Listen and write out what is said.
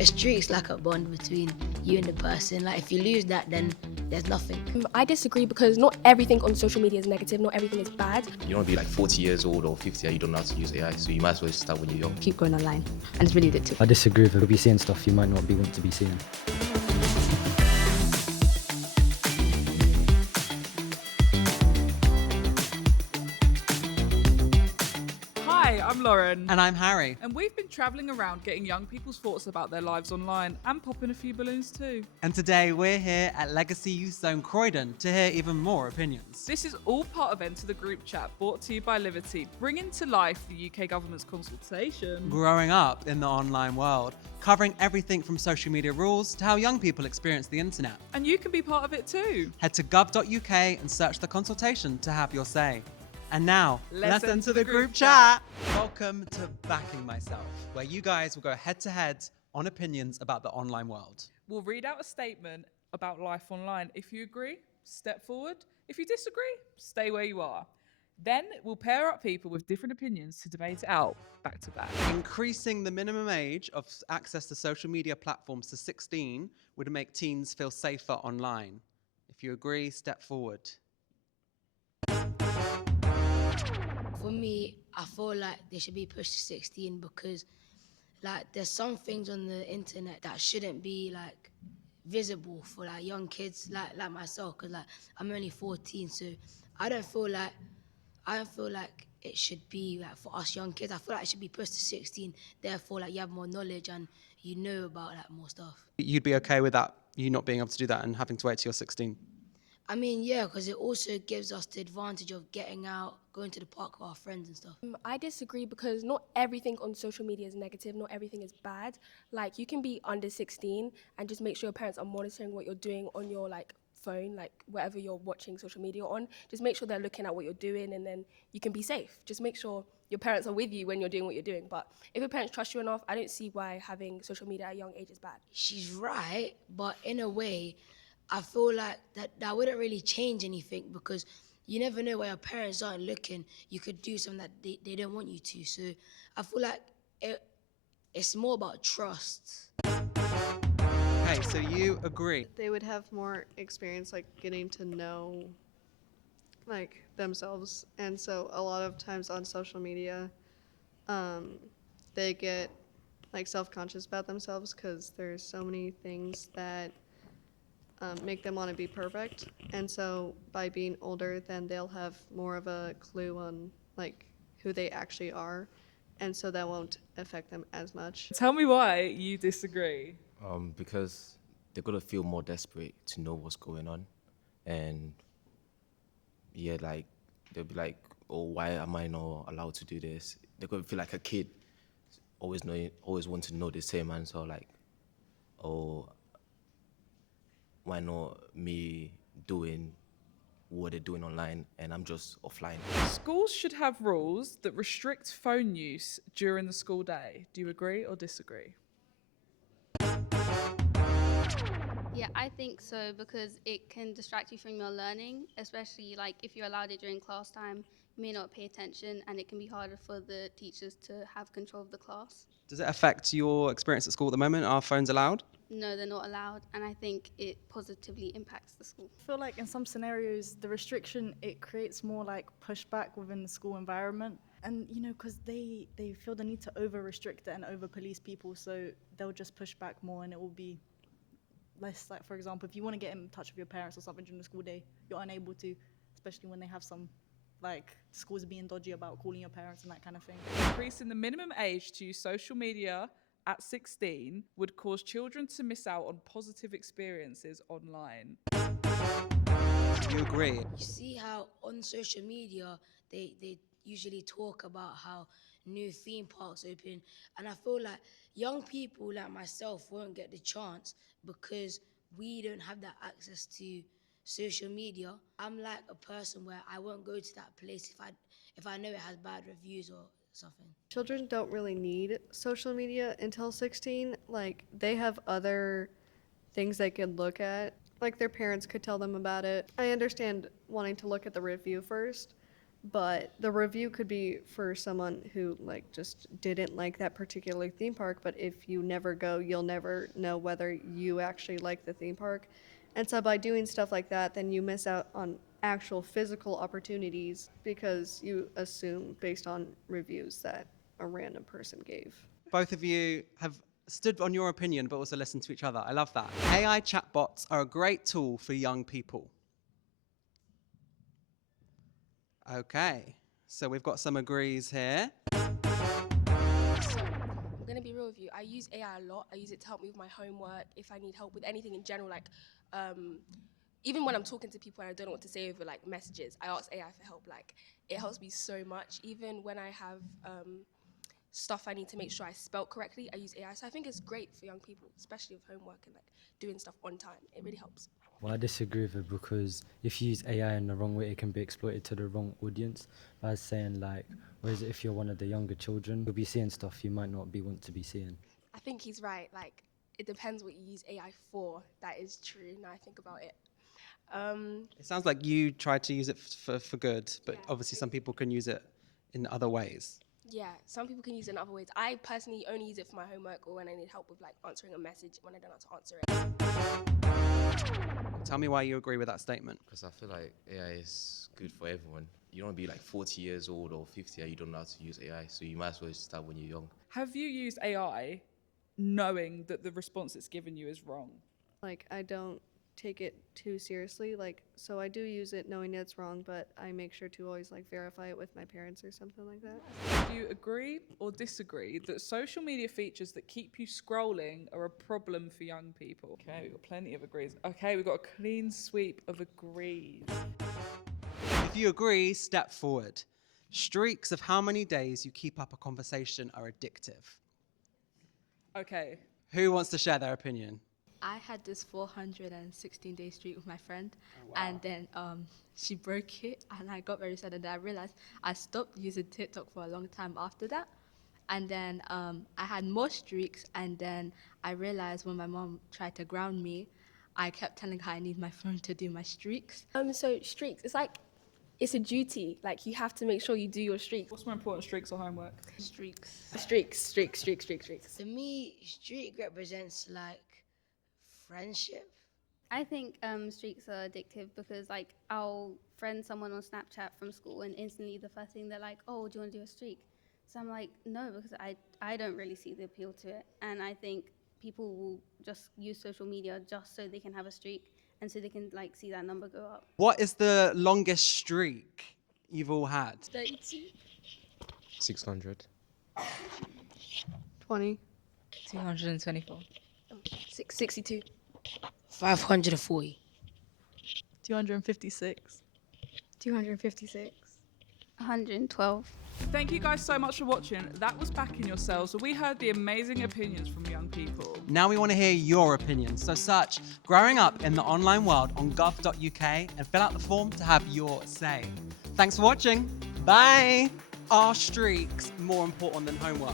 A streak's like a bond between you and the person. Like if you lose that, then there's nothing. I disagree because not everything on social media is negative, not everything is bad. You don't want to be like 40 years old or 50 and you don't know how to use AI, so you might as well start when you're young. Keep going online, and it's really addictive. I disagree with it. You'll be seeing stuff you might not be wanting to be seeing. Hi, I'm Lauren. And I'm Harry. And we've been travelling around getting young people's thoughts about their lives online and popping a few balloons too. And today we're here at Legacy Youth Zone Croydon to hear even more opinions. This is all part of Enter the Group Chat, brought to you by Livity, bringing to life the UK government's consultation. Growing up in the online world, covering everything from social media rules to how young people experience the internet. And you can be part of it too. Head to gov.uk and search the consultation to have your say. And now, let's enter the group chat. Welcome to Backing Myself, where you guys will go head to head on opinions about the online world. We'll read out a statement about life online. If you agree, step forward. If you disagree, stay where you are. Then we'll pair up people with different opinions to debate it out back to back. Increasing the minimum age of access to social media platforms to 16 would make teens feel safer online. If you agree, step forward. For me, I feel like they should be pushed to 16 because like there's some things on the internet that shouldn't be like visible for like young kids like myself, because like I'm only 14, so I don't feel like it should be like for us young kids. I feel like it should be pushed to 16, therefore like you have more knowledge and you know about like more stuff. You'd be okay with that, you not being able to do that and having to wait till you're 16? I mean, yeah, because it also gives us the advantage of getting out, going to the park with our friends and stuff. I disagree because not everything on social media is negative, not everything is bad. Like you can be under 16 and just make sure your parents are monitoring what you're doing on your like phone, like wherever you're watching social media on. Just make sure they're looking at what you're doing and then you can be safe. Just make sure your parents are with you when you're doing what you're doing. But if your parents trust you enough, I don't see why having social media at a young age is bad. She's right, but in a way, I feel like that wouldn't really change anything because you never know where your parents aren't looking. You could do something that they don't want you to. So I feel like it's more about trust. Okay, so you agree. They would have more experience like getting to know like themselves, and so a lot of times on social media they get like self-conscious about themselves because there's so many things that make them want to be perfect, and so by being older then they'll have more of a clue on like who they actually are, and so that won't affect them as much. Tell me why you disagree. Because they're gonna feel more desperate to know what's going on, and yeah, like they'll be like, "Oh, why am I not allowed to do this?" They're gonna feel like a kid, always want to know the same answer, like, "Oh, why not me doing what they're doing online and I'm just offline?" Schools should have rules that restrict phone use during the school day. Do you agree or disagree? Yeah, I think so, because it can distract you from your learning, especially like if you're allowed it during class time, you may not pay attention and it can be harder for the teachers to have control of the class. Does it affect your experience at school at the moment? Are phones allowed? No, they're not allowed, and I think it positively impacts the school. I feel like in some scenarios, the restriction, it creates more like pushback within the school environment. And, you know, because they feel the need to over-restrict it and over-police people, so they'll just push back more and it will be less, like, for example, if you want to get in touch with your parents or something during the school day, you're unable to, especially when they have some, like, schools being dodgy about calling your parents and that kind of thing. Increasing the minimum age to use social media at 16 would cause children to miss out on positive experiences online. Do you agree? You see how on social media they usually talk about how new theme parks open, and I feel like young people like myself won't get the chance because we don't have that access to social media. I'm like a person where I won't go to that place if I know it has bad reviews or something. Children don't really need social media until 16. Like they have other things they could look at, like their parents could tell them about it. I understand wanting to look at the review first, but the review could be for someone who like just didn't like that particular theme park, but if you never go, you'll never know whether you actually like the theme park. And so by doing stuff like that, then you miss out on actual physical opportunities because you assume based on reviews that a random person gave. Both of you have stood on your opinion but also listened to each other. I love that. AI chatbots are a great tool for young people. Okay, so we've got some agrees here. I'm gonna be real with you. I use AI a lot. I use it to help me with my homework. If I need help with anything in general, like even when I'm talking to people and I don't know what to say over like messages, I ask AI for help. Like it helps me so much. Even when I have stuff I need to make sure I spell correctly, I use AI. So I think it's great for young people, especially with homework and like doing stuff on time. It really helps. Well, I disagree with it because if you use AI in the wrong way, it can be exploited to the wrong audience. I was saying like, whereas if you're one of the younger children, you'll be seeing stuff you might not be want to be seeing. I think he's right. Like it depends what you use AI for. That is true. Now I think about it. It sounds like you tried to use it for good, but Yeah. obviously some people can use it in other ways. Yeah, some people can use it in other ways. I personally only use it for my homework or when I need help with like answering a message when I don't know how to answer it. Tell me why you agree with that statement. Because I feel like AI is good for everyone. You don't want to be like 40 years old or 50 and you don't know how to use AI, so you might as well start when you're young. Have you used AI knowing that the response it's given you is wrong? Like I don't take it too seriously, like so I do use it knowing it's wrong, but I make sure to always like verify it with my parents or something like that. Do you agree or disagree that social media features that keep you scrolling are a problem for young people? Okay, we've got plenty of agrees. Okay, we've got a clean sweep of agrees. If you agree, step forward. Streaks of how many days you keep up a conversation are addictive. Okay. Who wants to share their opinion? I had this 416-day streak with my friend, and then she broke it, and I got very sad. And then I realized I stopped using TikTok for a long time after that. And then I had more streaks, and then I realized when my mom tried to ground me, I kept telling her I need my phone to do my streaks. So streaks, it's like it's a duty. Like you have to make sure you do your streaks. What's more important, streaks or homework? Streaks. Streaks. To me, streak represents like friendship. I think streaks are addictive because like I'll friend someone on Snapchat from school and instantly the first thing they're like, oh, do you want to do a streak? So I'm like, no, because I don't really see the appeal to it. And I think people will just use social media just so they can have a streak and so they can like see that number go up. What is the longest streak you've all had? 32. 600. 20. 224. 62. 540. 256. 256. 112. Thank you guys so much for watching. That was Backing Yourselves, where we heard the amazing opinions from young people. Now we want to hear your opinions. So search Growing Up in the Online World on gov.uk and fill out the form to have your say. Thanks for watching. Bye. Are streaks more important than homework?